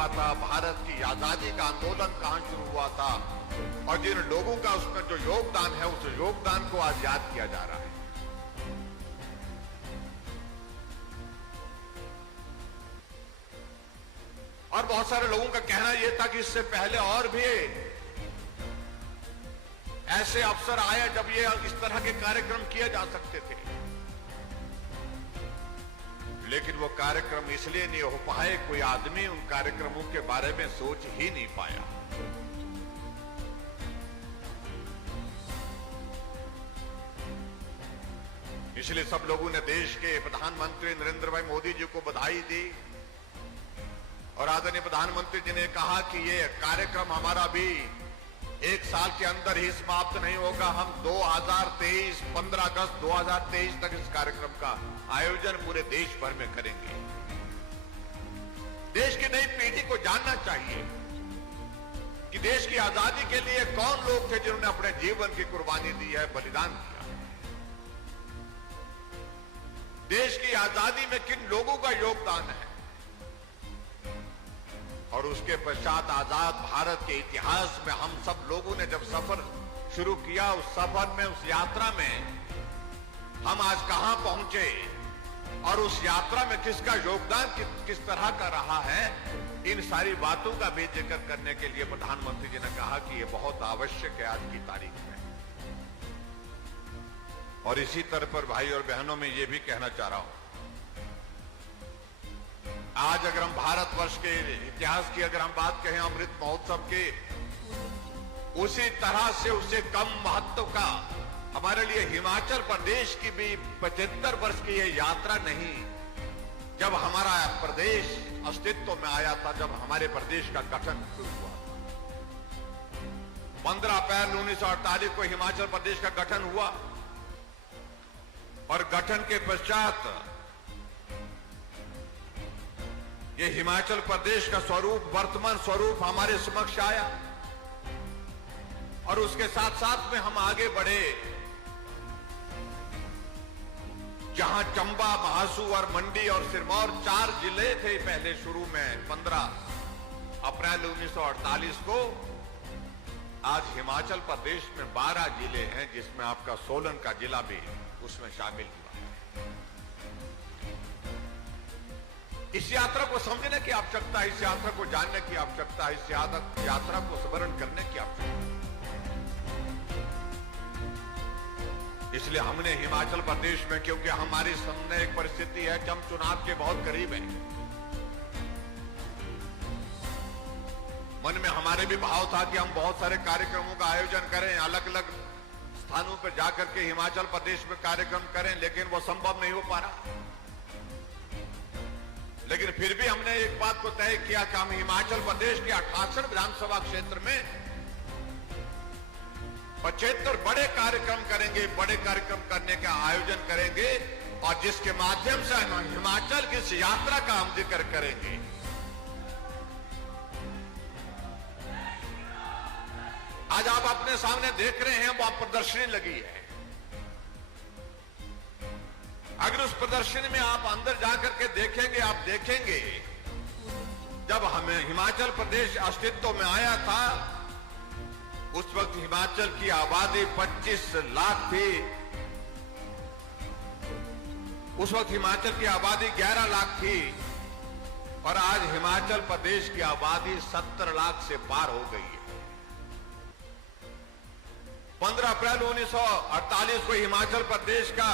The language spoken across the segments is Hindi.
हुआ था, भारत की आजादी का आंदोलन कहां शुरू हुआ था, और जिन लोगों का उसमें जो योगदान है, उस योगदान को आज याद किया जा रहा है। और बहुत सारे लोगों का कहना यह था कि इससे पहले और भी ऐसे अवसर आए जब ये इस तरह के कार्यक्रम किए जा सकते थे, लेकिन वो कार्यक्रम इसलिए नहीं हो पाए, कोई आदमी उन कार्यक्रमों के बारे में सोच ही नहीं पाया। इसलिए सब लोगों ने देश के प्रधानमंत्री नरेंद्र भाई मोदी जी को बधाई दी, और आदरणीय प्रधानमंत्री जी ने कहा कि ये कार्यक्रम हमारा भी एक साल के अंदर ही समाप्त नहीं होगा। हम 2023 15 अगस्त 2023 तक इस कार्यक्रम का आयोजन पूरे देश भर में करेंगे। देश की नई पीढ़ी को जानना चाहिए कि देश की आजादी के लिए कौन लोग थे जिन्होंने अपने जीवन की कुर्बानी दी है, बलिदान किया। देश की आजादी में किन लोगों का योगदान है, और उसके पश्चात आजाद भारत के इतिहास में हम सब लोगों ने जब सफर शुरू किया, उस सफर में, उस यात्रा में हम आज कहां पहुंचे, और उस यात्रा में किसका योगदान किस तरह का रहा है, इन सारी बातों का भी जिक्र करने के लिए प्रधानमंत्री जी ने कहा कि यह बहुत आवश्यक है आज की तारीख में। और इसी तरह पर भाई और बहनों में यह भी कहना चाह रहा हूं, आज अगर हम भारतवर्ष के इतिहास की अगर हम बात कहें अमृत महोत्सव के, उसी तरह से उससे कम महत्व का हमारे लिए हिमाचल प्रदेश की भी 75 वर्ष की यह यात्रा नहीं, जब हमारा प्रदेश अस्तित्व में आया था, जब हमारे प्रदेश का गठन शुरू हुआ था। 15 अप्रैल 1948 को हिमाचल प्रदेश का गठन हुआ, और गठन के पश्चात ये हिमाचल प्रदेश का स्वरूप, वर्तमान स्वरूप हमारे समक्ष आया, और उसके साथ साथ में हम आगे बढ़े। जहां चंबा, महासू और मंडी और सिरमौर 4 जिले थे पहले शुरू में 15 अप्रैल 1948 को, आज हिमाचल प्रदेश में 12 जिले हैं, जिसमें आपका सोलन का जिला भी उसमें शामिल हुआ। इस यात्रा को समझने की आवश्यकता है, इस यात्रा को जानने की आवश्यकता है, इस यात्रा को स्मरण करने की आवश्यकता है। इसलिए हमने हिमाचल प्रदेश में, क्योंकि हमारी सामने एक परिस्थिति है कि हम चुनाव के बहुत करीब हैं, मन में हमारे भी भाव था कि हम बहुत सारे कार्यक्रमों का आयोजन करें, अलग अलग स्थानों पर जाकर के हिमाचल प्रदेश में कार्यक्रम करें, लेकिन वो संभव नहीं हो पा रहा। लेकिन फिर भी हमने एक बात को तय किया कि हम हिमाचल प्रदेश के 68 विधानसभा क्षेत्र में 75 बड़े कार्यक्रम करेंगे, बड़े कार्यक्रम करने का आयोजन करेंगे, और जिसके माध्यम से हम हिमाचल की इस यात्रा का हम जिक्र करेंगे। आज आप अपने सामने देख रहे हैं, वहां प्रदर्शनी लगी है। अगर उस प्रदर्शनी में आप अंदर जाकर के देखेंगे, आप देखेंगे जब हमें हिमाचल प्रदेश अस्तित्व में आया था, उस वक्त हिमाचल की आबादी 25 लाख थी। उस वक्त हिमाचल की आबादी 11 लाख थी, और आज हिमाचल प्रदेश की आबादी 70 लाख से पार हो गई है। 15 अप्रैल 1948 को हिमाचल प्रदेश का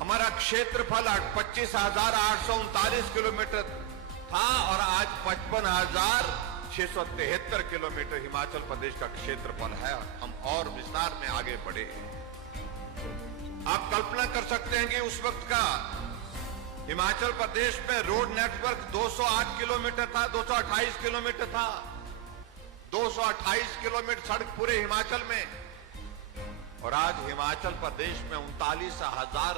हमारा क्षेत्रफल 25,839 किलोमीटर था, और आज 55,673 किलोमीटर हिमाचल प्रदेश का क्षेत्रफल है। हम और विस्तार में आगे बढ़े। आप कल्पना कर सकते हैं कि उस वक्त का हिमाचल प्रदेश में रोड नेटवर्क 208 किलोमीटर था, 228 किलोमीटर था। 228 किलोमीटर सड़क पूरे हिमाचल में, और आज हिमाचल प्रदेश में 39,000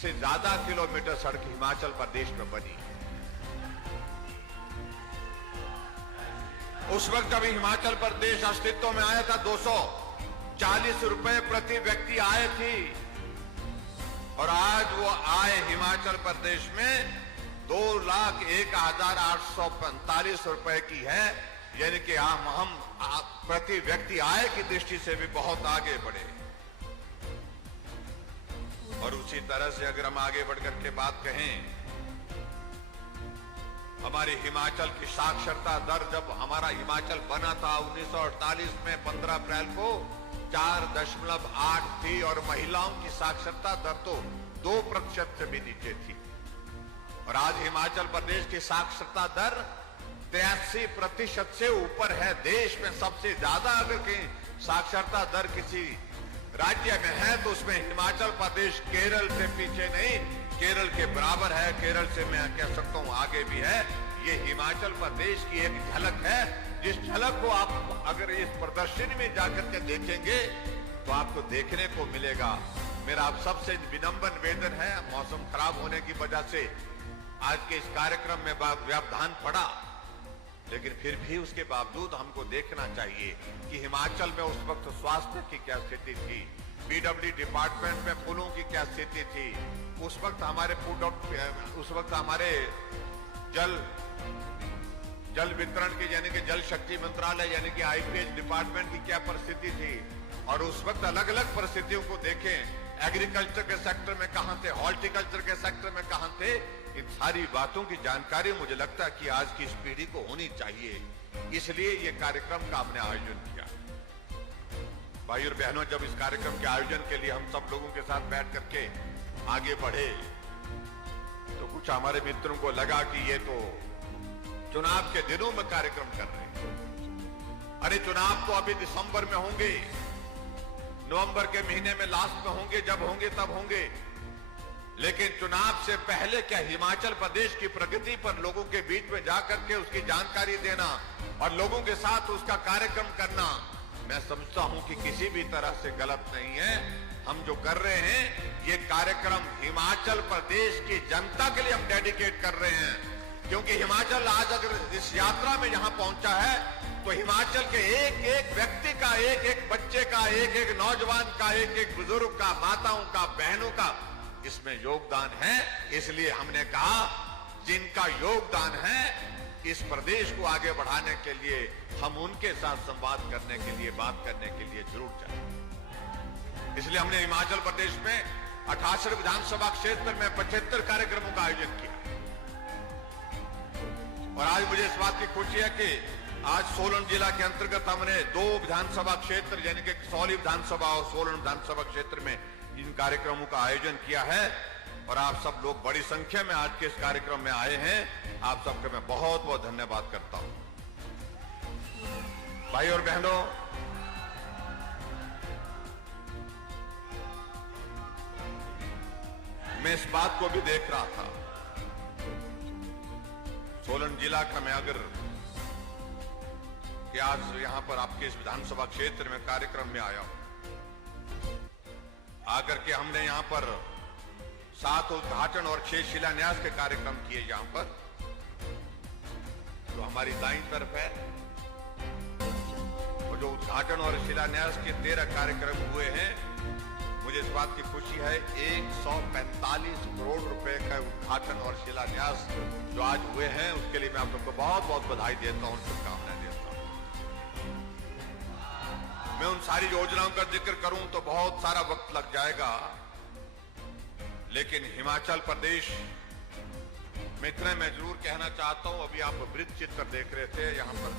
से ज्यादा किलोमीटर सड़क हिमाचल प्रदेश में बनी है। उस वक्त जब हिमाचल प्रदेश अस्तित्व में आया था, 240 रुपए प्रति व्यक्ति आय थी, और आज वो आय हिमाचल प्रदेश में 2,01,845 रुपए की है, यानी कि हम प्रति व्यक्ति आय की दृष्टि से भी बहुत आगे बढ़े। और उसी तरह से अगर हम आगे बढ़कर के बात कहें, हमारी हिमाचल की साक्षरता दर, जब हमारा हिमाचल बना था 1948 में 15 अप्रैल को 4.8 थी, और महिलाओं की साक्षरता दर तो 2% से भी नीचे थी। और आज हिमाचल प्रदेश की साक्षरता दर 83% से ऊपर है। देश में सबसे ज्यादा अगर कहीं साक्षरता दर किसी राज्य में है तो उसमें हिमाचल प्रदेश केरल से पीछे नहीं, केरल के बराबर है। केरल से मैं कह सकता हूं आगे भी है। ये हिमाचल प्रदेश की एक झलक है, जिस झलक को आप अगर इस प्रदर्शनी में जाकर के देखेंगे तो आपको देखने को मिलेगा। मेरा आप सबसे विनम्र निवेदन है, मौसम खराब होने की वजह से आज के इस कार्यक्रम में व्यवधान पड़ा, लेकिन फिर भी उसके बावजूद हमको देखना चाहिए कि हिमाचल में उस वक्त स्वास्थ्य की क्या स्थिति थी, पीडब्ल्यू डिपार्टमेंट में पुलों की क्या स्थिति थी, उस वक्त हमारे जल वितरण की यानी कि जल शक्ति मंत्रालय यानी कि आईपीएच डिपार्टमेंट की क्या परिस्थिति थी। और उस वक्त अलग अलग परिस्थितियों को देखें, एग्रीकल्चर के सेक्टर में कहां थे, हॉर्टिकल्चर के सेक्टर में कहां थे। इन सारी बातों की जानकारी मुझे लगता है कि आज की इस पीढ़ी को होनी चाहिए, इसलिए ये कार्यक्रम का हमने आयोजन किया। भाई और बहनों, जब इस कार्यक्रम के आयोजन के लिए हम सब लोगों के साथ बैठ करके आगे बढ़े तो कुछ हमारे मित्रों को लगा कि ये तो चुनाव के दिनों में कार्यक्रम कर रहे हैं। अरे चुनाव तो अभी दिसंबर में होंगे, नवंबर के महीने में लास्ट में होंगे, जब होंगे तब होंगे। लेकिन चुनाव से पहले क्या हिमाचल प्रदेश की प्रगति पर लोगों के बीच में जाकर के उसकी जानकारी देना और लोगों के साथ उसका कार्यक्रम करना, मैं समझता हूं कि किसी भी तरह से गलत नहीं है। हम जो कर रहे हैं ये कार्यक्रम हिमाचल प्रदेश की जनता के लिए हम डेडिकेट कर रहे हैं, क्योंकि हिमाचल आज अगर इस यात्रा में यहां पहुंचा है तो हिमाचल के एक एक व्यक्ति का, एक एक बच्चे का, एक एक नौजवान का, एक एक बुजुर्ग का, माताओं का, बहनों का इसमें योगदान है। इसलिए हमने कहा जिनका योगदान है इस प्रदेश को आगे बढ़ाने के लिए हम उनके साथ संवाद करने के लिए, बात करने के लिए जरूर जाएं। इसलिए हमने हिमाचल प्रदेश में 88 विधानसभा क्षेत्र में 75 कार्यक्रमों का आयोजन किया। और आज मुझे इस बात की खुशी है कि आज सोलन जिला के अंतर्गत हमने 2 विधानसभा क्षेत्र यानी कि कसौली विधानसभा और सोलन विधानसभा क्षेत्र में इन कार्यक्रमों का आयोजन किया है। और आप सब लोग बड़ी संख्या में आज के इस कार्यक्रम में आए हैं, आप सबका मैं बहुत बहुत धन्यवाद करता हूं। भाई और बहनों, मैं इस बात को भी देख रहा था, सोलन जिला का मैं अगर कि आज यहां पर आपके इस विधानसभा क्षेत्र में कार्यक्रम में आया हूं, आकर के हमने यहां पर 7 उद्घाटन और 6 शिलान्यास के कार्यक्रम किए। यहां पर जो हमारी दाईं तरफ है वो जो उद्घाटन और शिलान्यास के 13 कार्यक्रम हुए हैं, मुझे इस बात की खुशी है 145 करोड़ रुपए का उद्घाटन और शिलान्यास जो आज हुए हैं उसके लिए मैं आप सबको बहुत बहुत बधाई देता हूं, शुभकामनाएं देता हूं। मैं उन सारी योजनाओं का जिक्र करूं तो बहुत सारा वक्त लग जाएगा, लेकिन हिमाचल प्रदेश में इतना मैं जरूर कहना चाहता हूं। अभी आप वृत्त चित्र देख रहे थे यहां पर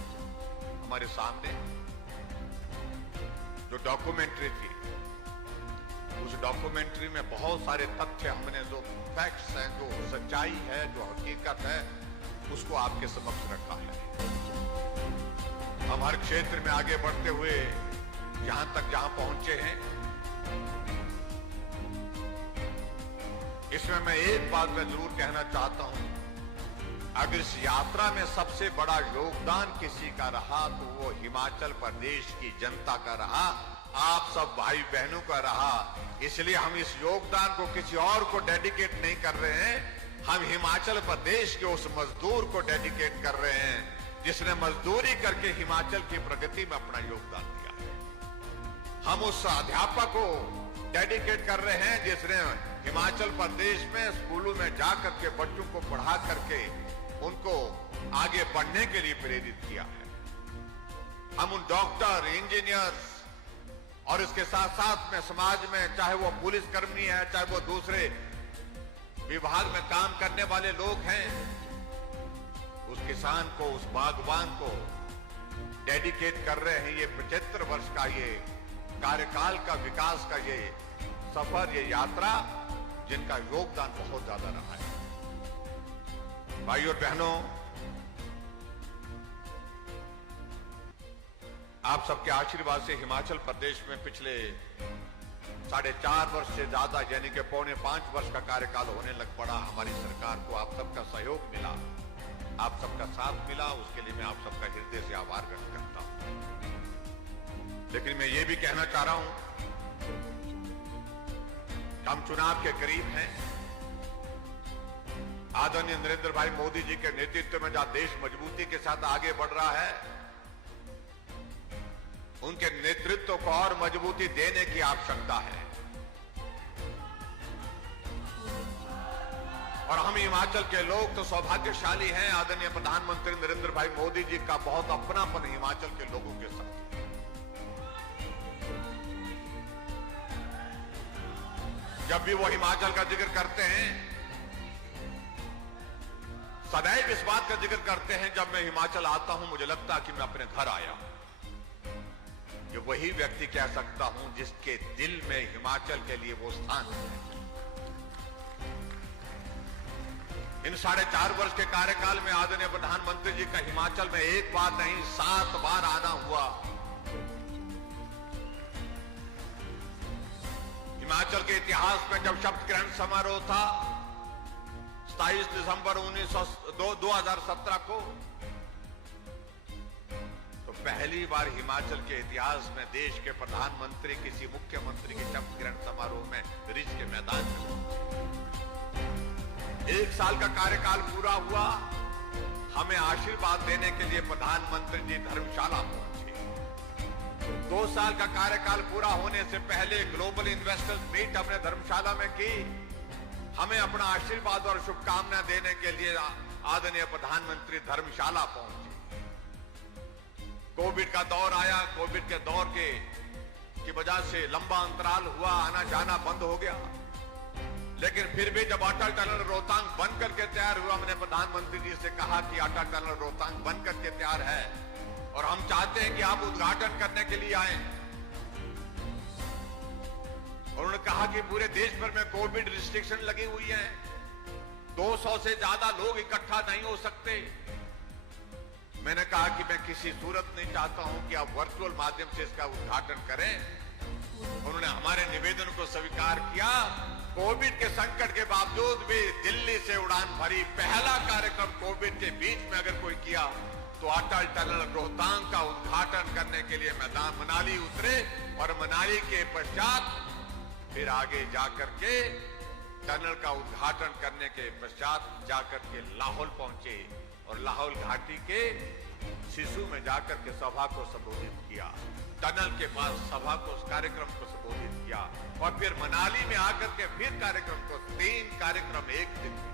हमारे सामने, जो डॉक्यूमेंट्री थी, उस डॉक्यूमेंट्री में बहुत सारे तथ्य हमने, जो फैक्ट्स हैं, जो सच्चाई है, जो हकीकत है, उसको आपके समक्ष रखा है। हम हर क्षेत्र में आगे बढ़ते हुए यहां तक जहां पहुंचे हैं, इसमें मैं एक बात मैं जरूर कहना चाहता हूं, अगर इस यात्रा में सबसे बड़ा योगदान किसी का रहा तो वो हिमाचल प्रदेश की जनता का रहा, आप सब भाई बहनों का रहा। इसलिए हम इस योगदान को किसी और को डेडिकेट नहीं कर रहे हैं, हम हिमाचल प्रदेश के उस मजदूर को डेडिकेट कर रहे हैं जिसने मजदूरी करके हिमाचल की प्रगति में अपना योगदान दिया। हम उस अध्यापक को डेडिकेट कर रहे हैं जिसने हिमाचल प्रदेश में स्कूलों में जाकर के बच्चों को पढ़ा करके उनको आगे बढ़ने के लिए प्रेरित किया है। हम उन डॉक्टर, इंजीनियर्स और इसके साथ साथ में समाज में, चाहे वो पुलिसकर्मी है, चाहे वो दूसरे विभाग में काम करने वाले लोग हैं, उस किसान को, उस बागवान को डेडिकेट कर रहे हैं। ये 75 वर्ष का ये कार्यकाल का विकास का ये सफर, ये यात्रा, जिनका योगदान बहुत ज्यादा रहा है। भाइयों और बहनों, आप सबके आशीर्वाद से हिमाचल प्रदेश में पिछले 4.5 वर्ष से ज्यादा यानी कि 4.25 वर्ष का कार्यकाल होने लग पड़ा। हमारी सरकार को आप सबका सहयोग मिला, आप सबका साथ मिला, उसके लिए मैं आप सबका हृदय से आभार व्यक्त करता हूं। लेकिन मैं ये भी कहना चाह रहा हूं, हम चुनाव के करीब हैं। आदरणीय नरेंद्र भाई मोदी जी के नेतृत्व में जहां देश मजबूती के साथ आगे बढ़ रहा है, उनके नेतृत्व को और मजबूती देने की आवश्यकता है। और हम हिमाचल के लोग तो सौभाग्यशाली हैं, आदरणीय प्रधानमंत्री नरेंद्र भाई मोदी जी का बहुत अपनापन हिमाचल के लोगों के साथ। जब भी वो हिमाचल का जिक्र करते हैं, सदैव इस बात का जिक्र करते हैं, जब मैं हिमाचल आता हूं मुझे लगता है कि मैं अपने घर आया हूं। ये वही व्यक्ति कह सकता हूं जिसके दिल में हिमाचल के लिए वो स्थान है। इन 4.5 वर्ष के कार्यकाल में आदरणीय प्रधानमंत्री जी का हिमाचल में एक बार नहीं 7 बार आना हुआ। हिमाचल के इतिहास में जब शपथ ग्रहण समारोह था 27 दिसंबर 2017 को, तो पहली बार हिमाचल के इतिहास में देश के प्रधानमंत्री किसी मुख्यमंत्री के शपथ ग्रहण समारोह में रिज के मैदान में। 1 साल का कार्यकाल पूरा हुआ, हमें आशीर्वाद देने के लिए प्रधानमंत्री जी धर्मशाला पहुंचे। 2 साल का कार्यकाल पूरा होने से पहले ग्लोबल इन्वेस्टर्स मीट हमने धर्मशाला में की। हमें अपना आशीर्वाद और शुभकामनाएं देने के लिए आदरणीय प्रधानमंत्री धर्मशाला पहुंचे। कोविड का दौर आया, कोविड के दौर की वजह से लंबा अंतराल हुआ, आना जाना बंद हो गया। लेकिन फिर भी जब अटल टनल रोहतांग बन करके तैयार हुआ, हमने प्रधानमंत्री जी से कहा कि अटल टनल रोहतांग बन करके तैयार है और हम चाहते हैं कि आप उद्घाटन करने के लिए आए। उन्होंने कहा कि पूरे देश भर में कोविड रिस्ट्रिक्शन लगी हुई है, 200 से ज्यादा लोग इकट्ठा नहीं हो सकते। मैंने कहा कि मैं किसी सूरत नहीं चाहता हूं कि आप वर्चुअल माध्यम से इसका उद्घाटन करें। उन्होंने हमारे निवेदन को स्वीकार किया। कोविड के संकट के बावजूद भी दिल्ली से उड़ान भरी। पहला कार्यक्रम कोविड के बीच में अगर कोई किया तो अटल टनल रोहतांग का उद्घाटन करने के लिए मैदान मनाली उतरे और मनाली के पश्चात फिर आगे जाकर के टनल का उद्घाटन करने के पश्चात जाकर के लाहौल पहुंचे और लाहौल घाटी के सिसु में जाकर के सभा को संबोधित किया। टनल के पास सभा को, उस कार्यक्रम को संबोधित किया और फिर मनाली में आकर के फिर कार्यक्रम को, 3 कार्यक्रम एक दिन में।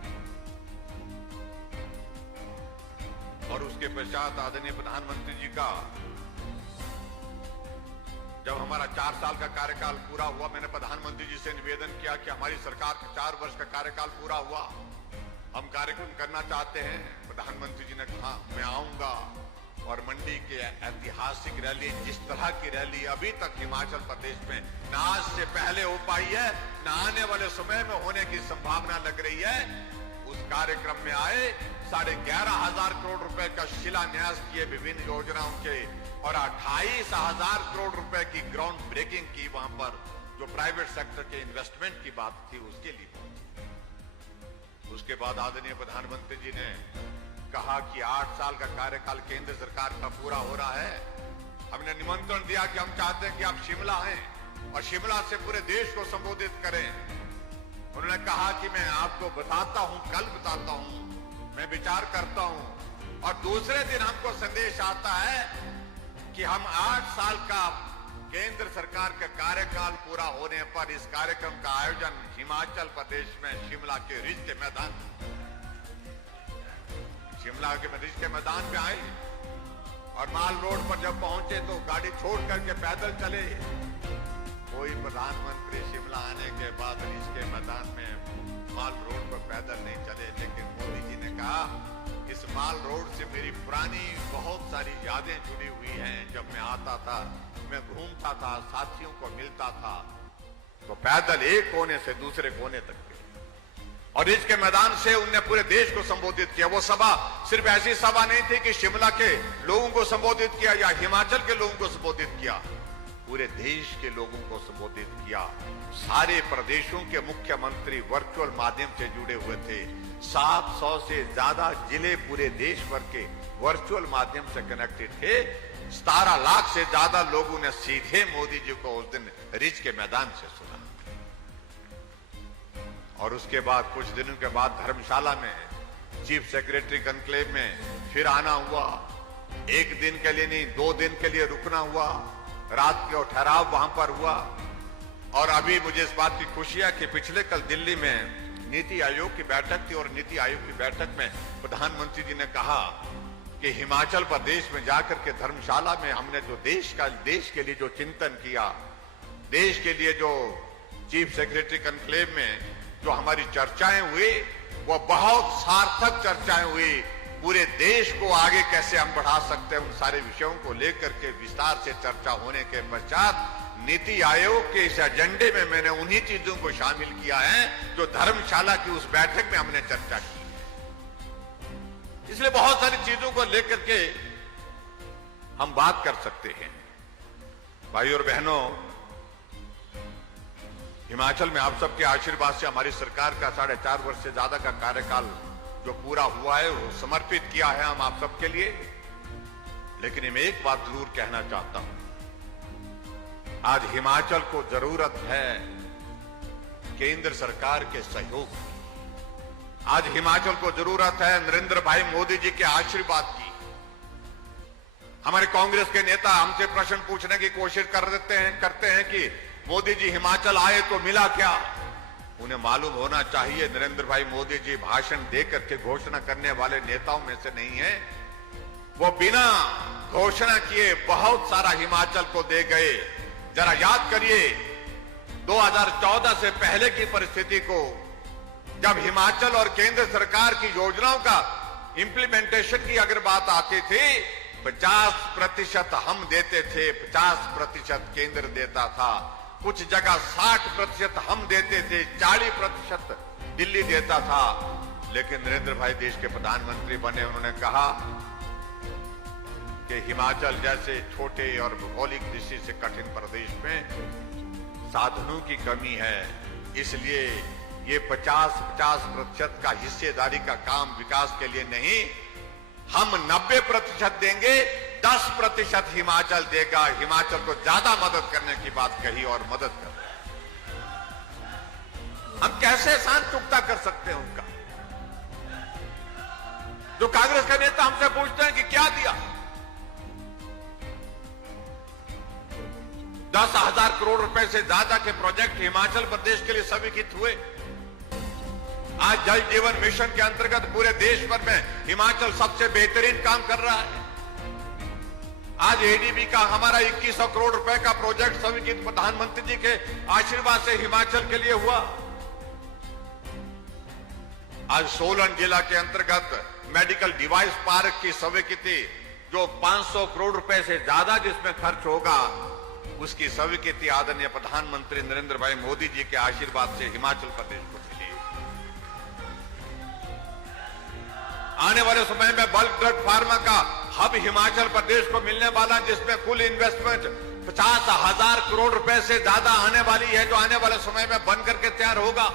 और उसके पश्चात आदरणीय प्रधानमंत्री जी का जब हमारा 4 साल का कार्यकाल पूरा हुआ, मैंने प्रधानमंत्री जी से निवेदन किया कि हमारी सरकार का 4 वर्ष का कार्यकाल पूरा हुआ, हम कार्यक्रम करना चाहते हैं। प्रधानमंत्री जी ने कहा मैं आऊंगा और मंडी के ऐतिहासिक रैली, जिस तरह की रैली अभी तक हिमाचल प्रदेश में न आज से पहले हो पाई है, न आने वाले समय में होने की संभावना लग रही है, उस कार्यक्रम में आए। 11,500 करोड़ रुपए का शिलान्यास किए विभिन्न योजनाओं के और 28,000 करोड़ रुपए की ग्राउंड ब्रेकिंग की। वहां पर जो प्राइवेट सेक्टर के इन्वेस्टमेंट की बात थी उसके लिए। उसके बाद आदरणीय प्रधानमंत्री जी ने कहा कि 8 साल का कार्यकाल केंद्र सरकार का पूरा हो रहा है। हमने निमंत्रण दिया कि हम चाहते हैं कि आप शिमला आए और शिमला से पूरे देश को संबोधित करें। उन्होंने कहा कि मैं आपको बताता हूं, कल बताता हूं, मैं विचार करता हूं। और दूसरे दिन हमको संदेश आता है कि हम 8 साल का केंद्र सरकार का कार्यकाल पूरा होने पर इस कार्यक्रम का आयोजन हिमाचल प्रदेश में शिमला के रिज के मैदान पे आए और माल रोड पर जब पहुंचे तो गाड़ी छोड़ करके पैदल चले। कोई प्रधानमंत्री शिमला आने के बाद रिज के मैदान में माल रोड पर पैदल नहीं चले, लेकिन मोदी जी ने कहा इस माल रोड से मेरी पुरानी बहुत सारी यादें जुड़ी हुई हैं। जब मैं आता था, मैं घूमता था, साथियों को मिलता था, तो पैदल एक कोने से दूसरे कोने तक गए और इसके मैदान से उनने पूरे देश को संबोधित किया। वो सभा सिर्फ ऐसी सभा नहीं थी कि शिमला के लोगों को संबोधित किया या हिमाचल के लोगों को संबोधित किया, पूरे देश के लोगों को संबोधित किया। सारे प्रदेशों के मुख्यमंत्री वर्चुअल माध्यम से जुड़े हुए थे। 700 से ज्यादा जिले पूरे देश भर के वर्चुअल माध्यम से कनेक्टेड थे। 17 लाख से ज्यादा लोगों ने सीधे मोदी जी को उस दिन रिज के मैदान से सुना। और उसके बाद कुछ दिनों के बाद धर्मशाला में चीफ सेक्रेटरी कॉन्क्लेव में फिर आना हुआ। एक दिन के लिए नहीं, 2 दिन के लिए रुकना हुआ, रात का ठहराव वहां पर हुआ। और अभी मुझे इस बात की खुशी है कि पिछले कल दिल्ली में नीति आयोग की बैठक थी और नीति आयोग की बैठक में प्रधानमंत्री जी ने कहा कि हिमाचल प्रदेश में जाकर के धर्मशाला में हमने जो देश के लिए जो चिंतन किया, देश के लिए जो चीफ सेक्रेटरी कॉन्क्लेव में जो हमारी चर्चाएं हुई, वो बहुत सार्थक चर्चाएं हुई। पूरे देश को आगे कैसे हम बढ़ा सकते हैं, उन सारे विषयों को लेकर के विस्तार से चर्चा होने के पश्चात नीति आयोग के इस एजेंडे में मैंने उन्हीं चीजों को शामिल किया है जो धर्मशाला की उस बैठक में हमने चर्चा की है। इसलिए बहुत सारी चीजों को लेकर के हम बात कर सकते हैं। भाई और बहनों, हिमाचल में आप सबके आशीर्वाद से हमारी सरकार का 4.5 वर्ष से ज्यादा का कार्यकाल जो पूरा हुआ है वो समर्पित किया है हम आप सबके लिए। लेकिन मैं एक बात जरूर कहना चाहता हूं, आज हिमाचल को जरूरत है केंद्र सरकार के सहयोग की। आज हिमाचल को जरूरत है नरेंद्र भाई मोदी जी के आशीर्वाद की। हमारे कांग्रेस के नेता हमसे प्रश्न पूछने की कोशिश करते हैं कि मोदी जी हिमाचल आए तो मिला क्या। उन्हें मालूम होना चाहिए नरेंद्र भाई मोदी जी भाषण देकर के घोषणा करने वाले नेताओं में से नहीं है। वो बिना घोषणा किए बहुत सारा हिमाचल को दे गए। जरा याद करिए 2014 से पहले की परिस्थिति को, जब हिमाचल और केंद्र सरकार की योजनाओं का इंप्लीमेंटेशन की अगर बात आती थी, 50% हम देते थे, 50% केंद्र देता था। कुछ जगह 60% हम देते थे, 40% दिल्ली देता था। लेकिन नरेंद्र भाई देश के प्रधानमंत्री बने, उन्होंने कहा कि हिमाचल जैसे छोटे और भौगोलिक दृष्टि से कठिन प्रदेश में साधनों की कमी है, इसलिए ये 50% का हिस्सेदारी का काम विकास के लिए नहीं, हम 90% देंगे, 10% हिमाचल देगा। हिमाचल को ज्यादा मदद करने की बात कही और मदद कर रहे हैं। हम कैसे एहसान चुकता कर सकते हैं उनका। जो कांग्रेस के नेता हमसे पूछते हैं कि क्या दिया, 10,000 करोड़ रुपए से ज्यादा के प्रोजेक्ट हिमाचल प्रदेश के लिए स्वीकृत हुए। आज जल जीवन मिशन के अंतर्गत पूरे देश भर में हिमाचल सबसे बेहतरीन काम कर रहा है। आज एडीबी का हमारा 2100 करोड़ रुपए का प्रोजेक्ट स्वीकृत प्रधानमंत्री जी के आशीर्वाद से हिमाचल के लिए हुआ। आज सोलन जिला के अंतर्गत मेडिकल डिवाइस पार्क की स्वीकृति, जो 500 करोड़ रुपए से ज्यादा जिसमें खर्च होगा, उसकी स्वीकृति आदरणीय प्रधानमंत्री नरेंद्र भाई मोदी जी के आशीर्वाद से हिमाचल प्रदेश को मिली। आने वाले समय में बल्क ड्रग फार्मा का हब हिमाचल प्रदेश को मिलने वाला, जिसमें कुल इन्वेस्टमेंट 50,000 करोड़ रुपए से ज्यादा आने वाली है, जो आने वाले समय में बन करके तैयार होगा।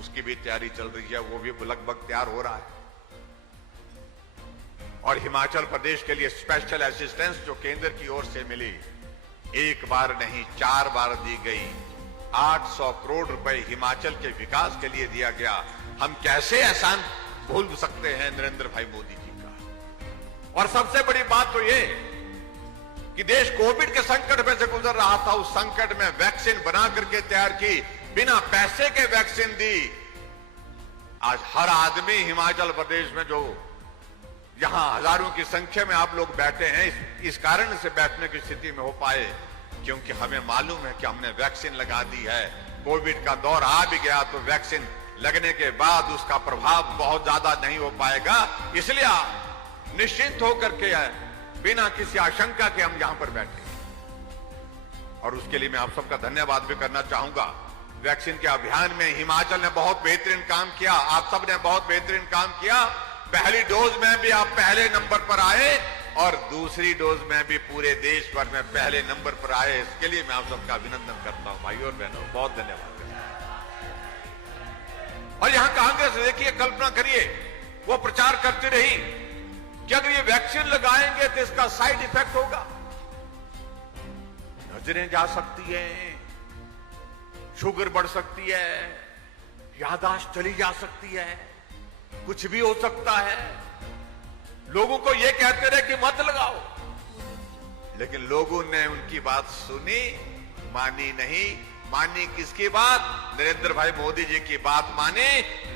उसकी भी तैयारी चल रही है, वो भी लगभग तैयार हो रहा है। और हिमाचल प्रदेश के लिए स्पेशल असिस्टेंस जो केंद्र की ओर से मिली, एक बार नहीं 4 बार दी गई। 800 करोड़ रुपए हिमाचल के विकास के लिए दिया गया। हम कैसे एहसान भूल सकते हैं नरेंद्र भाई मोदी जी का। और सबसे बड़ी बात तो ये कि देश कोविड के संकट में से गुजर रहा था, उस संकट में वैक्सीन बना करके तैयार की, बिना पैसे के वैक्सीन दी। आज हर आदमी हिमाचल प्रदेश में, जो यहां हजारों की संख्या में आप लोग बैठे हैं, इस कारण से बैठने की स्थिति में हो पाए क्योंकि हमें मालूम है कि हमने वैक्सीन लगा दी है। कोविड का दौर आ भी गया तो वैक्सीन लगने के बाद उसका प्रभाव बहुत ज्यादा नहीं हो पाएगा। इसलिए निश्चिंत होकर के बिना किसी आशंका के हम यहां पर बैठे, और उसके लिए मैं आप सबका धन्यवाद भी करना चाहूंगा। वैक्सीन के अभियान में हिमाचल ने बहुत बेहतरीन काम किया, आप सब ने बहुत बेहतरीन काम किया। पहली डोज में भी आप पहले नंबर पर आए और दूसरी डोज में भी पूरे देश भर में पहले नंबर पर आए। इसके लिए मैं आप सबका अभिनंदन करता हूं भाइयों और बहनों, बहुत धन्यवाद। और यहां कांग्रेस, देखिए, कल्पना करिए, वो प्रचार करती रही कि अगर ये वैक्सीन लगाएंगे तो इसका साइड इफेक्ट होगा, नजरें जा सकती है, शुगर बढ़ सकती है, याददाश्त चली जा सकती है, कुछ भी हो सकता है। लोगों को ये कहते रहे कि मत लगाओ, लेकिन लोगों ने उनकी बात सुनी, मानी नहीं। मानी किसकी बात? नरेंद्र भाई मोदी जी की बात मानी।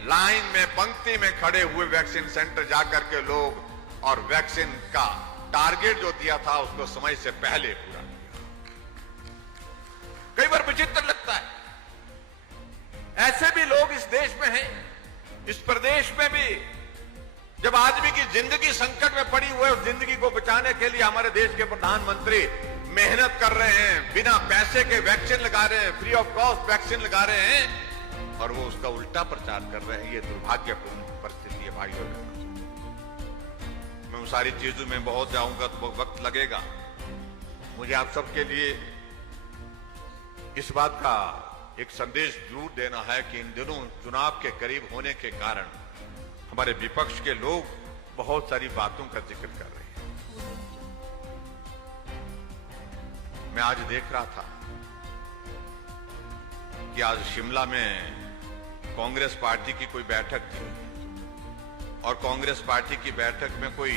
लाइन में, पंक्ति में खड़े हुए वैक्सीन सेंटर जाकर के लोग, और वैक्सीन का टारगेट जो दिया था उसको समय से पहले पूरा किया। कई बार विचित्र लगता है, ऐसे भी लोग इस देश में हैं, इस प्रदेश में भी। जब आदमी की जिंदगी संकट में पड़ी हुई है, उस जिंदगी को बचाने के लिए हमारे देश के प्रधानमंत्री मेहनत कर रहे हैं, बिना पैसे के वैक्सीन लगा रहे हैं, फ्री ऑफ कॉस्ट वैक्सीन लगा रहे हैं, और वो उसका उल्टा प्रचार कर रहे हैं। ये दुर्भाग्यपूर्ण परिस्थिति है भाइयों। मैं उन सारी चीजों में बहुत जाऊंगा तो वक्त लगेगा। मुझे आप सबके लिए इस बात का एक संदेश जरूर देना है कि इन दिनों चुनाव के करीब होने के कारण हमारे विपक्ष के लोग बहुत सारी बातों का जिक्र कर रहे हैं। मैं आज देख रहा था कि आज शिमला में कांग्रेस पार्टी की कोई बैठक थी, और कांग्रेस पार्टी की बैठक में कोई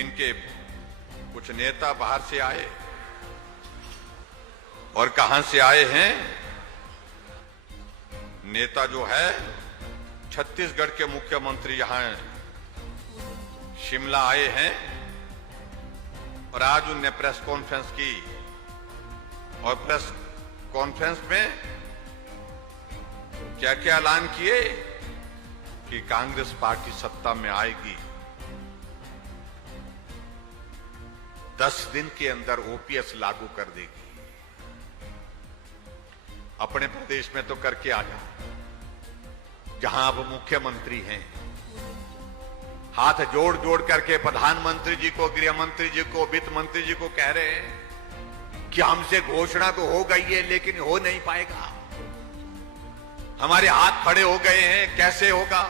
इनके कुछ नेता बाहर से आए, और कहां से आए हैं? नेता जो है छत्तीसगढ़ के मुख्यमंत्री यहां शिमला आए हैं, और आज उनने प्रेस कॉन्फ्रेंस की, और प्रेस कॉन्फ्रेंस में क्या क्या ऐलान किए कि कांग्रेस पार्टी सत्ता में आएगी, 10 दिन के अंदर ओपीएस लागू कर देगी। अपने प्रदेश में तो करके आ जाओ, जहां आप मुख्यमंत्री हैं। हाथ जोड़ जोड़ करके प्रधानमंत्री जी को, गृह मंत्री जी को, वित्त मंत्री जी को कह रहे हैं कि हमसे घोषणा तो हो गई है लेकिन हो नहीं पाएगा, हमारे हाथ खड़े हो गए हैं, कैसे होगा,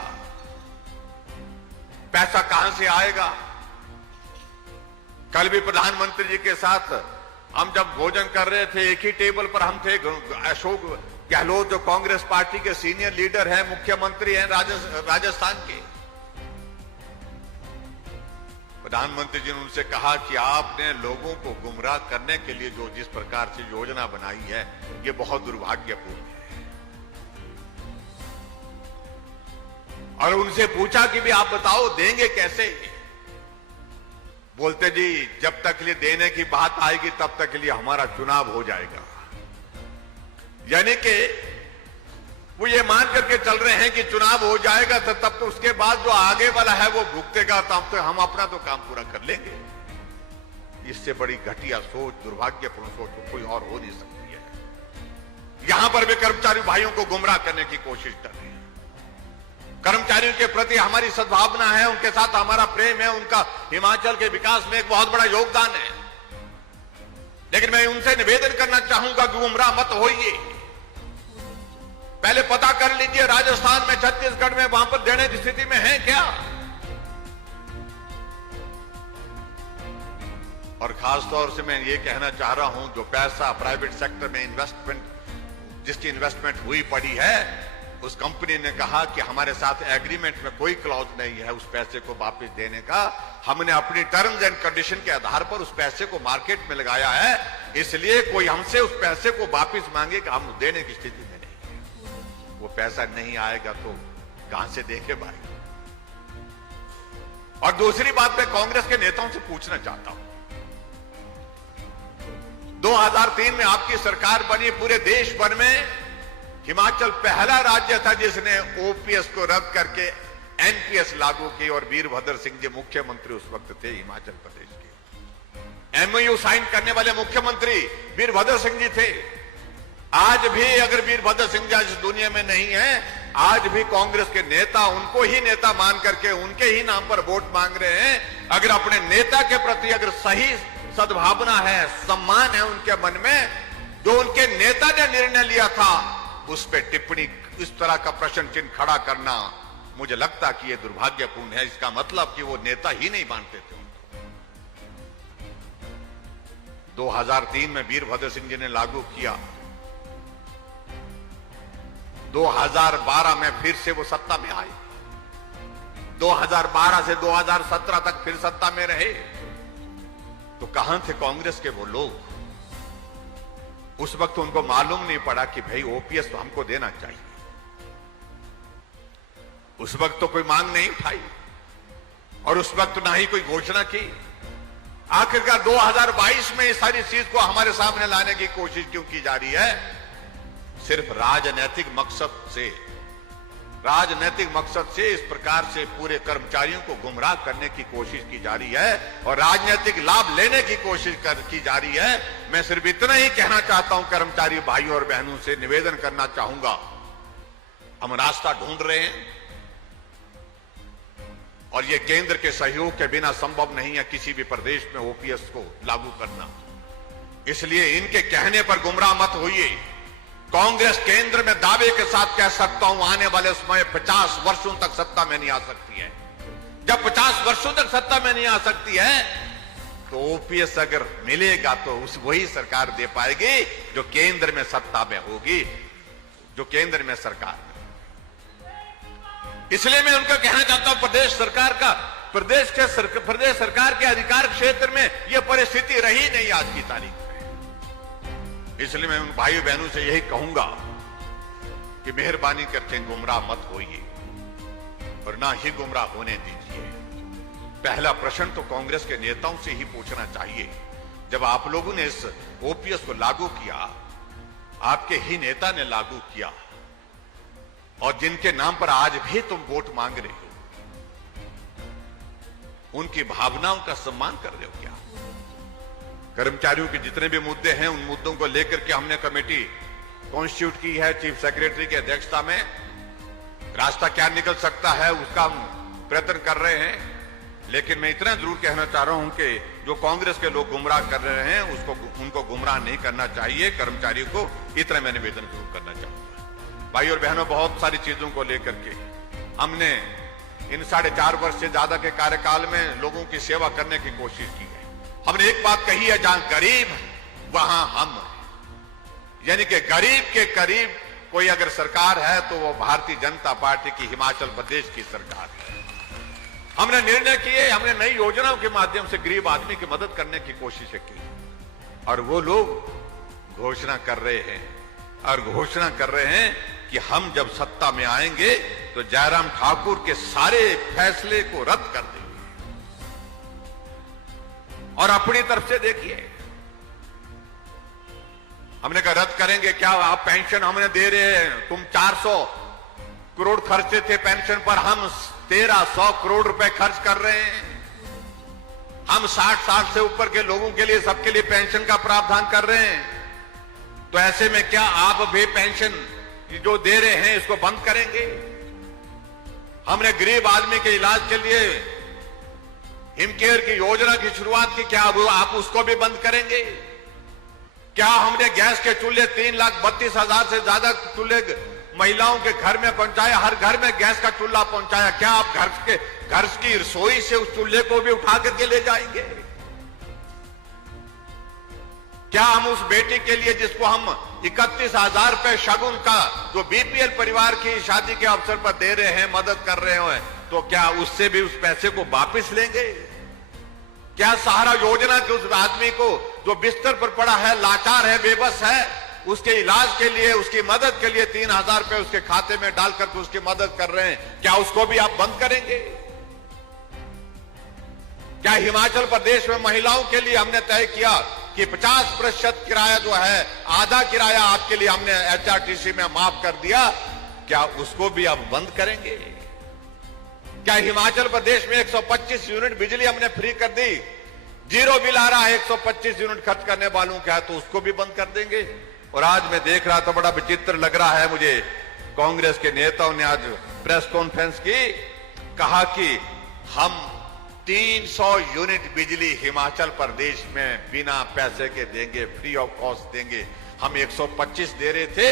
पैसा कहां से आएगा। कल भी प्रधानमंत्री जी के साथ हम जब भोजन कर रहे थे, एक ही टेबल पर हम थे। अशोक गहलोत जो कांग्रेस पार्टी के सीनियर लीडर हैं, मुख्यमंत्री हैं राजस्थान के, प्रधानमंत्री जी ने उनसे कहा कि आपने लोगों को गुमराह करने के लिए जो जिस प्रकार से योजना बनाई है, ये बहुत दुर्भाग्यपूर्ण है। और उनसे पूछा कि भी आप बताओ देंगे कैसे? बोलते जी जब तक लिए देने की बात आएगी तब तक के लिए हमारा चुनाव हो जाएगा। यानी कि वो ये मान करके चल रहे हैं कि चुनाव हो जाएगा तो तब तो उसके बाद जो आगे वाला है वो भुगतेगा, तब तो हम अपना तो काम पूरा कर लेंगे। इससे बड़ी घटिया सोच, दुर्भाग्यपूर्ण सोच तो कोई और हो नहीं सकती है। यहां पर भी कर्मचारी भाइयों को गुमराह करने की कोशिश कर रहे हैं। कर्मचारियों के प्रति हमारी सद्भावना है, उनके साथ हमारा प्रेम है, उनका हिमाचल के विकास में एक बहुत बड़ा योगदान है। लेकिन मैं उनसे निवेदन करना चाहूंगा कि गुमराह मत होइए। पहले पता कर लीजिए राजस्थान में, छत्तीसगढ़ में, वहां पर देने की स्थिति में है क्या। और खासतौर से मैं ये कहना चाह रहा हूं, जो पैसा प्राइवेट सेक्टर में इन्वेस्टमेंट, जिसकी इन्वेस्टमेंट हुई पड़ी है, उस कंपनी ने कहा कि हमारे साथ एग्रीमेंट में कोई क्लॉज नहीं है उस पैसे को वापस देने का, हमने अपनी टर्म्स एंड कंडीशन के आधार पर उस पैसे को मार्केट में लगाया है, इसलिए कोई हमसे उस पैसे को वापस मांगे कि हम देने की स्थिति में नहीं है। वो पैसा नहीं आएगा तो कहां से देखे भाई। और दूसरी बात मैं कांग्रेस के नेताओं से पूछना चाहता हूं, 2003 में आपकी सरकार बनी, पूरे देश भर में हिमाचल पहला राज्य था जिसने ओपीएस को रद्द करके एनपीएस लागू की, और वीरभद्र सिंह जी मुख्यमंत्री उस वक्त थे हिमाचल प्रदेश के। एमओयू साइन करने वाले मुख्यमंत्री वीरभद्र सिंह जी थे। आज भी अगर वीरभद्र सिंह जी इस दुनिया में नहीं है, आज भी कांग्रेस के नेता उनको ही नेता मान करके उनके ही नाम पर वोट मांग रहे हैं। अगर अपने नेता के प्रति अगर सही सद्भावना है, सम्मान है उनके मन में, जो उनके नेता ने निर्णय लिया था उस पर टिप्पणी, इस तरह का प्रश्न चिन्ह खड़ा करना, मुझे लगता कि यह दुर्भाग्यपूर्ण है। इसका मतलब कि वो नेता ही नहीं मानते थे उनको। 2003 में वीरभद्र सिंह जी ने लागू किया, 2012 में फिर से वो सत्ता में आए, 2012 से 2017 तक फिर सत्ता में रहे। तो कहां थे कांग्रेस के वो लोग? उस वक्त उनको मालूम नहीं पड़ा कि भाई ओपीएस तो हमको देना चाहिए। उस वक्त तो कोई मांग नहीं उठाई और उस वक्त ना ही कोई घोषणा की। आखिरकार 2022 में इस सारी चीज को हमारे सामने लाने की कोशिश क्यों की जा रही है? सिर्फ राजनीतिक मकसद से इस प्रकार से पूरे कर्मचारियों को गुमराह करने की कोशिश की जा रही है और राजनीतिक लाभ लेने की कोशिश की जा रही है। मैं सिर्फ इतना ही कहना चाहता हूं, कर्मचारी भाइयों और बहनों से निवेदन करना चाहूंगा, हम रास्ता ढूंढ रहे हैं और यह केंद्र के सहयोग के बिना संभव नहीं है किसी भी प्रदेश में ओपीएस को लागू करना। इसलिए इनके कहने पर गुमराह मत होइए। कांग्रेस केंद्र में दावे के साथ कह सकता हूं, आने वाले समय 50 वर्षों तक सत्ता में नहीं आ सकती है। जब 50 वर्षों तक सत्ता में नहीं आ सकती है तो ओपीएस अगर मिलेगा तो वही सरकार दे पाएगी जो केंद्र में सत्ता में होगी, जो केंद्र में सरकार में। इसलिए मैं उनका कहना चाहता हूं, प्रदेश सरकार के अधिकार क्षेत्र में यह परिस्थिति रही नहीं आज की तारीख में। इसलिए मैं उन भाई बहनों से यही कहूंगा कि मेहरबानी करके गुमराह मत होइए और ना ही गुमराह होने दीजिए। पहला प्रश्न तो कांग्रेस के नेताओं से ही पूछना चाहिए। जब आप लोगों ने इस ओपीएस को लागू किया, आपके ही नेता ने लागू किया और जिनके नाम पर आज भी तुम वोट मांग रहे हो, उनकी भावनाओं का सम्मान कर रहे हो क्या? कर्मचारियों के जितने भी मुद्दे हैं, उन मुद्दों को लेकर के हमने कमेटी कॉन्स्टिट्यूट की है चीफ सेक्रेटरी की अध्यक्षता में। रास्ता क्या निकल सकता है उसका हम प्रयत्न कर रहे हैं, लेकिन मैं इतना जरूर कहना चाह रहा हूं कि जो कांग्रेस के लोग गुमराह कर रहे हैं उनको गुमराह नहीं करना चाहिए। कर्मचारियों को इतना मैं निवेदन जरूर करना चाहूंगा। भाई और बहनों, बहुत सारी चीजों को लेकर के हमने इन 4.5 वर्ष से ज्यादा के कार्यकाल में लोगों की सेवा करने की कोशिश की है। हमने एक बात कही है, जहां गरीब वहां हम, यानी कि गरीब के करीब कोई अगर सरकार है तो वो भारतीय जनता पार्टी की हिमाचल प्रदेश की सरकार है। हमने निर्णय किए, हमने नई योजनाओं के माध्यम से गरीब आदमी की मदद करने की कोशिशें की और वो लोग घोषणा कर रहे हैं कि हम जब सत्ता में आएंगे तो जयराम ठाकुर के सारे फैसले को रद्द कर देंगे। और अपनी तरफ से देखिए, हमने कहा रद्द करेंगे क्या? आप पेंशन हमने दे रहे हैं, तुम 400 करोड़ खर्चे थे पेंशन पर, हम 1300 करोड़ रुपए खर्च कर रहे हैं। हम 60 साल से ऊपर के लोगों के लिए, सबके लिए पेंशन का प्रावधान कर रहे हैं। तो ऐसे में क्या आप भी पेंशन जो दे रहे हैं इसको बंद करेंगे? हमने गरीब आदमी के इलाज के लिए हिमकेयर की योजना की शुरुआत की, क्या आप उसको भी बंद करेंगे? क्या हमने गैस के चूल्हे 3,32,000 से ज्यादा चूल्हे महिलाओं के घर में पहुंचाया, हर घर में गैस का चूल्हा पहुंचाया? क्या आप घर की रसोई से उस चूल्हे को भी उठा करके ले जाएंगे? क्या हम उस बेटी के लिए जिसको हम 31,000 रुपए शगुन का जो बीपीएल परिवार की शादी के अवसर पर दे रहे हैं, मदद कर रहे हैं, तो क्या उससे भी उस पैसे को वापस लेंगे? क्या सहारा योजना के उस आदमी को जो बिस्तर पर पड़ा है, लाचार है, बेबस है, उसके इलाज के लिए, उसकी मदद के लिए 3,000 रुपए उसके खाते में डालकर उसकी मदद कर रहे हैं, क्या उसको भी आप बंद करेंगे? क्या हिमाचल प्रदेश में महिलाओं के लिए हमने तय किया कि 50% किराया जो है, आधा किराया आपके लिए हमने एचआरटीसी में माफ कर दिया, क्या उसको भी आप बंद करेंगे? क्या हिमाचल प्रदेश में 125 यूनिट बिजली हमने फ्री कर दी, जीरो बिल आ रहा है 125 यूनिट खर्च करने वालों का है, तो उसको भी बंद कर देंगे? और आज मैं देख रहा था, बड़ा विचित्र लग रहा है मुझे, कांग्रेस के नेताओं ने आज प्रेस कॉन्फ्रेंस की, कहा कि हम 300 यूनिट बिजली हिमाचल प्रदेश में बिना पैसे के देंगे, फ्री ऑफ कॉस्ट देंगे। हम 125 दे रहे थे,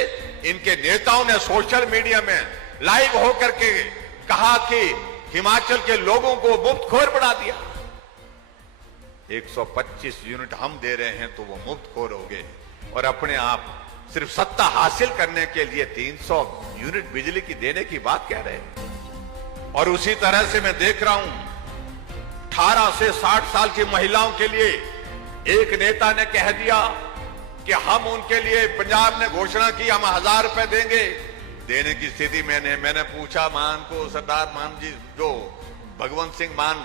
इनके नेताओं ने सोशल मीडिया में लाइव होकर के कहा कि हिमाचल के लोगों को मुफ्तखोर बना दिया। 125 यूनिट हम दे रहे हैं तो वो मुफ्तखोर हो गए, और अपने आप सिर्फ सत्ता हासिल करने के लिए 300 यूनिट बिजली की देने की बात कह रहे हैं। और उसी तरह से मैं देख रहा हूं, 18 से 60 साल की महिलाओं के लिए एक नेता ने कह दिया कि हम उनके लिए, पंजाब ने घोषणा की हम 1,000 रुपए देंगे। देने की स्थिति मैंने पूछा मान को, सरदार मान जी, जो भगवंत सिंह मान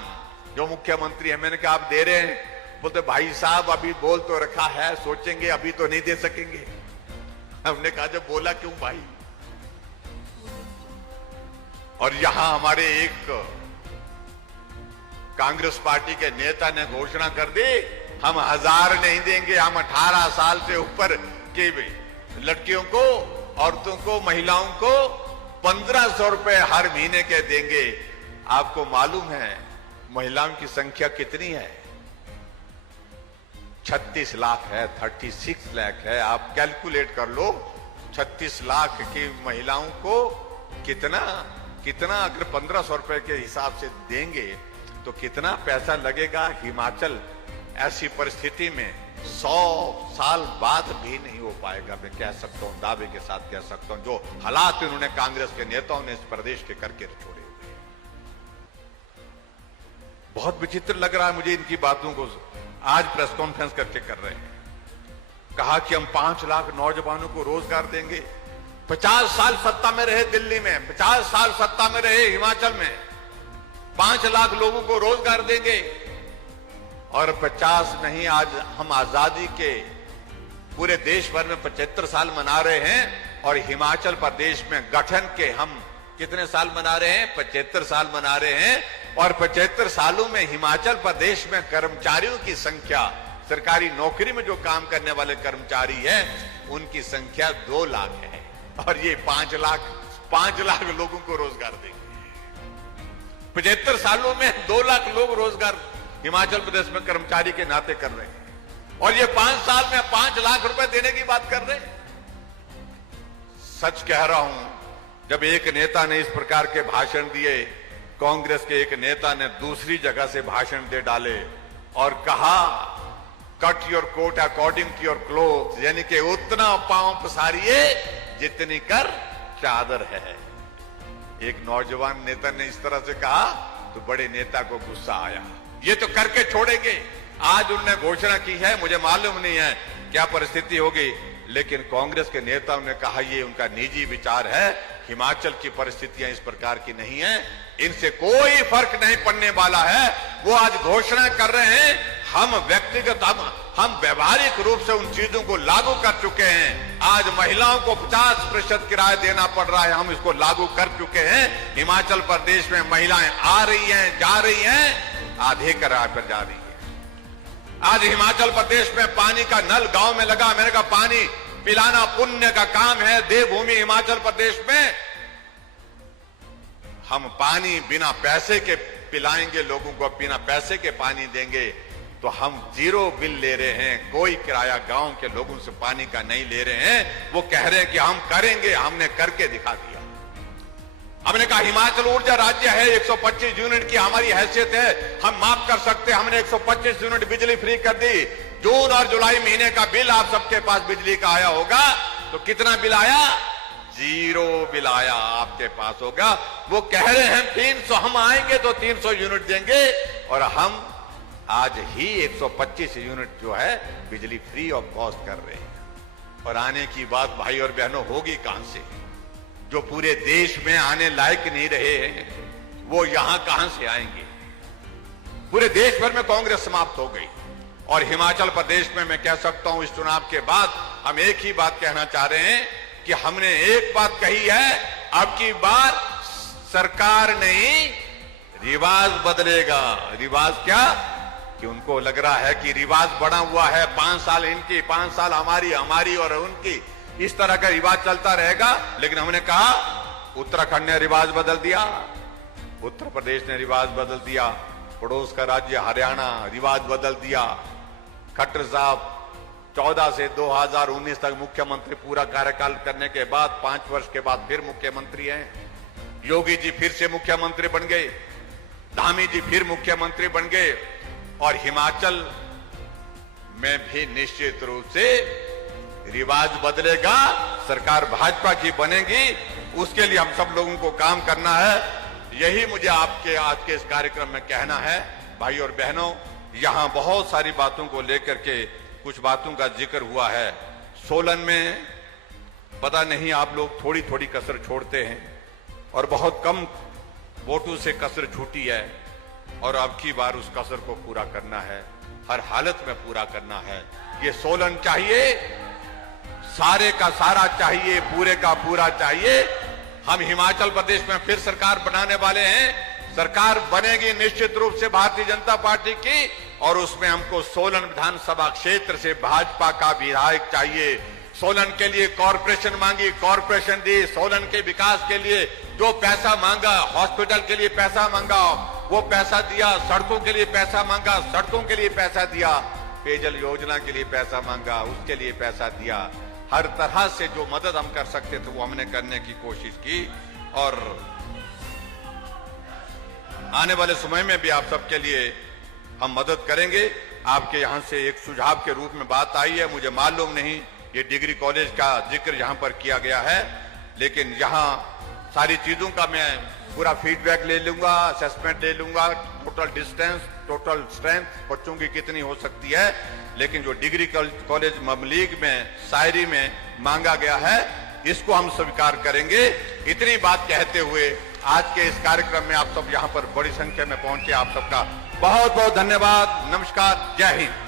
जो मुख्यमंत्री है, मैंने कहा आप दे रहे हैं? बोलते भाई साहब अभी बोल तो रखा है, सोचेंगे, अभी तो नहीं दे सकेंगे। हमने कहा जब बोला क्यों भाई? और यहां हमारे एक कांग्रेस पार्टी के नेता ने घोषणा कर दी, हम 1,000 नहीं देंगे, हम 18 साल से ऊपर की लड़कियों को, औरतों को, महिलाओं को 1,500 रुपए हर महीने के देंगे। आपको मालूम है महिलाओं की संख्या कितनी है? 36 लाख है, 36 लाख है। आप कैलकुलेट कर लो, 36 लाख की महिलाओं को कितना अगर 1,500 रुपए के हिसाब से देंगे तो कितना पैसा लगेगा? हिमाचल ऐसी परिस्थिति में 100 साल बाद भी नहीं हो पाएगा, मैं कह सकता हूं, दावे के साथ कह सकता हूं, जो हालात इन्होंने कांग्रेस के नेताओं ने इस प्रदेश के करके छोड़े हुए। बहुत विचित्र लग रहा है मुझे इनकी बातों को। आज प्रेस कॉन्फ्रेंस करके कर रहे हैं, कहा कि हम 5 लाख नौजवानों को रोजगार देंगे। 50 साल सत्ता में रहे दिल्ली में, 50 साल सत्ता में रहे हिमाचल में, 5 लाख लोगों को रोजगार देंगे। और 50 नहीं, आज हम आजादी के पूरे देश भर में 75 साल मना रहे हैं, और हिमाचल प्रदेश में गठन के हम कितने साल मना रहे हैं? 75 साल मना रहे हैं। और 75 सालों में हिमाचल प्रदेश में कर्मचारियों की संख्या, सरकारी नौकरी में जो काम करने वाले कर्मचारी हैं, उनकी संख्या 2 लाख है, और ये 5 लाख लोगों को रोजगार देंगे। 75 सालों में 2 लाख लोग रोजगार हिमाचल प्रदेश में कर्मचारी के नाते कर रहे हैं, और ये 5 साल में 5 लाख रुपए देने की बात कर रहे हैं। सच कह रहा हूं, जब एक नेता ने इस प्रकार के भाषण दिए, कांग्रेस के एक नेता ने दूसरी जगह से भाषण दे डाले और कहा cut your coat according to your cloth, यानी कि उतना पांव पसारिए जितनी कर चादर है। एक नौजवान नेता ने इस तरह से कहा तो बड़े नेता को गुस्सा आया, ये तो करके छोड़ेंगे। आज उन्होंने घोषणा की है, मुझे मालूम नहीं है क्या परिस्थिति होगी, लेकिन कांग्रेस के नेताओं ने कहा ये उनका निजी विचार है, हिमाचल की परिस्थितियां इस प्रकार की नहीं है, इनसे कोई फर्क नहीं पड़ने वाला है। वो आज घोषणा कर रहे हैं, हम व्यक्तिगत हम व्यवहारिक रूप से उन चीजों को लागू कर चुके हैं। आज महिलाओं को 50% किराया देना पड़ रहा है, हम इसको लागू कर चुके हैं। हिमाचल प्रदेश में महिलाएं आ रही हैं, जा रही हैं, आधे किराए पर जा रही है। आज हिमाचल प्रदेश में पानी का नल गांव में लगा, मैंने कहा पानी पिलाना पुण्य का काम है। देवभूमि हिमाचल प्रदेश में हम पानी बिना पैसे के पिलाएंगे लोगों को, बिना पैसे के पानी देंगे, तो हम 0 बिल ले रहे हैं, कोई किराया गांव के लोगों से पानी का नहीं ले रहे हैं। वो कह रहे हैं कि हम करेंगे, हमने करके दिखा दिया। हमने कहा हिमाचल ऊर्जा राज्य है, 125 यूनिट की हमारी हैसियत है, हम माफ कर सकते हैं। हमने 125 यूनिट बिजली फ्री कर दी। जून और जुलाई महीने का बिल आप सबके पास बिजली का आया होगा, तो कितना बिल आया? 0 बिल आया आपके पास होगा। वो कह रहे हैं 300, हम आएंगे तो 300 यूनिट देंगे, और हम आज ही 125 यूनिट जो है बिजली फ्री ऑफ कॉस्ट कर रहे हैं। और आने की बात भाई और बहनों होगी कहां से? जो पूरे देश में आने लायक नहीं रहे हैं, वो यहां कहां से आएंगे? पूरे देश भर में कांग्रेस समाप्त हो गई, और हिमाचल प्रदेश में मैं कह सकता हूं इस चुनाव के बाद हम एक ही बात कहना चाह रहे हैं कि हमने एक बात कही है, अब की बार सरकार नहीं, रिवाज बदलेगा। रिवाज क्या? कि उनको लग रहा है कि रिवाज बना हुआ है, 5 साल इनकी, 5 साल हमारी, हमारी और उनकी, इस तरह का रिवाज चलता रहेगा। लेकिन हमने कहा उत्तराखंड ने रिवाज बदल दिया, उत्तर प्रदेश ने रिवाज बदल दिया, पड़ोस का राज्य हरियाणा रिवाज बदल दिया। खट्टर साहब 14 से 2019 तक मुख्यमंत्री पूरा कार्यकाल करने के बाद 5 वर्ष के बाद फिर मुख्यमंत्री हैं। योगी जी फिर से मुख्यमंत्री बन गए, धामी जी फिर मुख्यमंत्री बन गए, और हिमाचल में भी निश्चित रूप से रिवाज बदलेगा, सरकार भाजपा की बनेगी। उसके लिए हम सब लोगों को काम करना है। यही मुझे आपके आज के इस कार्यक्रम में कहना है। भाई और बहनों, यहां बहुत सारी बातों को लेकर के कुछ बातों का जिक्र हुआ है। सोलन में पता नहीं आप लोग थोड़ी थोड़ी कसर छोड़ते हैं, और बहुत कम वोटों से कसर छूटी है, और अब की बार उस कसर को पूरा करना है, हर हालत में पूरा करना है। ये सोलन चाहिए, सारे का सारा चाहिए, पूरे का पूरा चाहिए। हम हिमाचल प्रदेश में फिर सरकार बनाने वाले हैं। सरकार बनेगी निश्चित रूप से भारतीय जनता पार्टी की, और उसमें हमको सोलन विधानसभा क्षेत्र से भाजपा का विधायक चाहिए। सोलन के लिए कॉरपोरेशन मांगी, कॉरपोरेशन दी। सोलन के विकास के लिए जो पैसा मांगा, हॉस्पिटल के लिए पैसा मांगा, वो पैसा दिया। सड़कों के लिए पैसा मांगा, सड़कों के लिए पैसा दिया। पेयजल योजना के लिए पैसा मांगा, उसके लिए पैसा दिया। हर तरह से जो मदद हम कर सकते थे वो हमने करने की कोशिश की, और आने वाले समय में भी आप सबके लिए हम मदद करेंगे। आपके यहां से एक सुझाव के रूप में बात आई है, मुझे मालूम नहीं ये डिग्री कॉलेज का जिक्र यहां पर किया गया है, लेकिन यहां सारी चीजों का मैं पूरा फीडबैक ले लूंगा, असेसमेंट ले लूंगा, टोटल डिस्टेंस, टोटल स्ट्रेंथ बच्चों की कितनी हो सकती है। लेकिन जो डिग्री कॉलेज ममलीग में, शायरी में मांगा गया है, इसको हम स्वीकार करेंगे। इतनी बात कहते हुए आज के इस कार्यक्रम में आप सब यहां पर बड़ी संख्या में पहुंचे, आप सबका बहुत बहुत धन्यवाद। नमस्कार, जय हिंद।